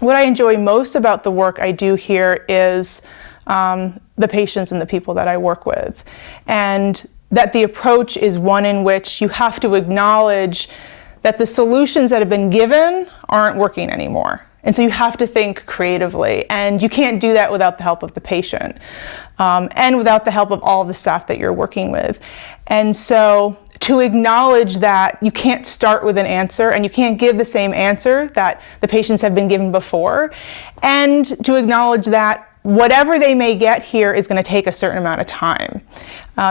what I enjoy most about the work I do here is the patients and the people that I work with. And that the approach is one in which you have to acknowledge that the solutions that have been given aren't working anymore. And so you have to think creatively, and you can't do that without the help of the patient, and without the help of all the staff that you're working with. And so to acknowledge that you can't start with an answer, and you can't give the same answer that the patients have been given before, and to acknowledge that whatever they may get here is going to take a certain amount of time.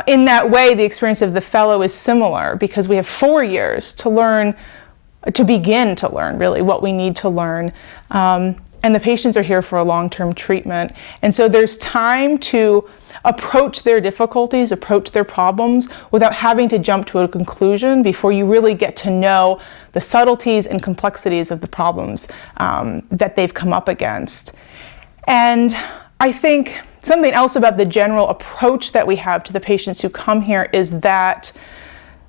In that way, the experience of the fellow is similar, because we have 4 years to learn, to begin to learn really what we need to learn. And the patients are here for a long-term treatment. And so there's time to approach their difficulties, approach their problems without having to jump to a conclusion before you really get to know the subtleties and complexities of the problems that they've come up against. And I think something else about the general approach that we have to the patients who come here is that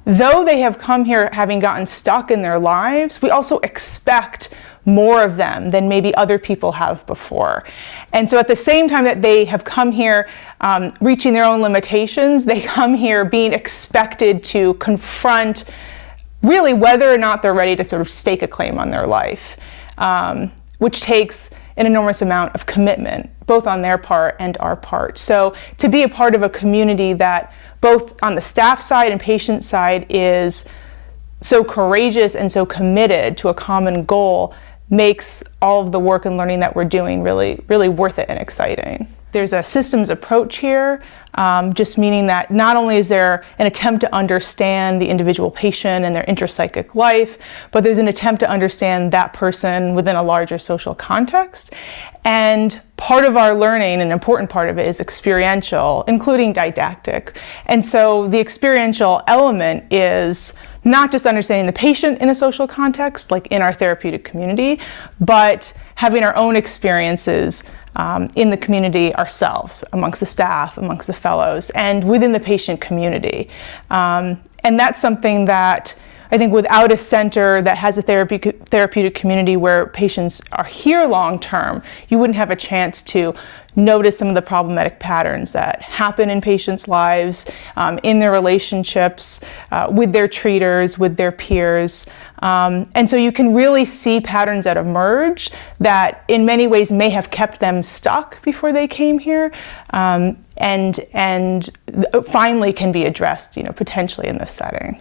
though they have come here having gotten stuck in their lives, we also expect more of them than maybe other people have before. And so at the same time that they have come here reaching their own limitations, they come here being expected to confront really whether or not they're ready to sort of stake a claim on their life, which takes an enormous amount of commitment, both on their part and our part. So to be a part of a community that both on the staff side and patient side is so courageous and so committed to a common goal makes all of the work and learning that we're doing really, really worth it and exciting. There's a systems approach here, just meaning that not only is there an attempt to understand the individual patient and their intrapsychic life, but there's an attempt to understand that person within a larger social context. And part of our learning, an important part of it, is experiential, including didactic. And so the experiential element is not just understanding the patient in a social context, like in our therapeutic community, but having our own experiences in the community ourselves, amongst the staff, amongst the fellows, and within the patient community. And that's something that I think without a center that has a therapeutic community where patients are here long term, you wouldn't have a chance to notice some of the problematic patterns that happen in patients' lives, in their relationships, with their treaters, with their peers. And so you can really see patterns that emerge that in many ways may have kept them stuck before they came here, and finally can be addressed, potentially in this setting.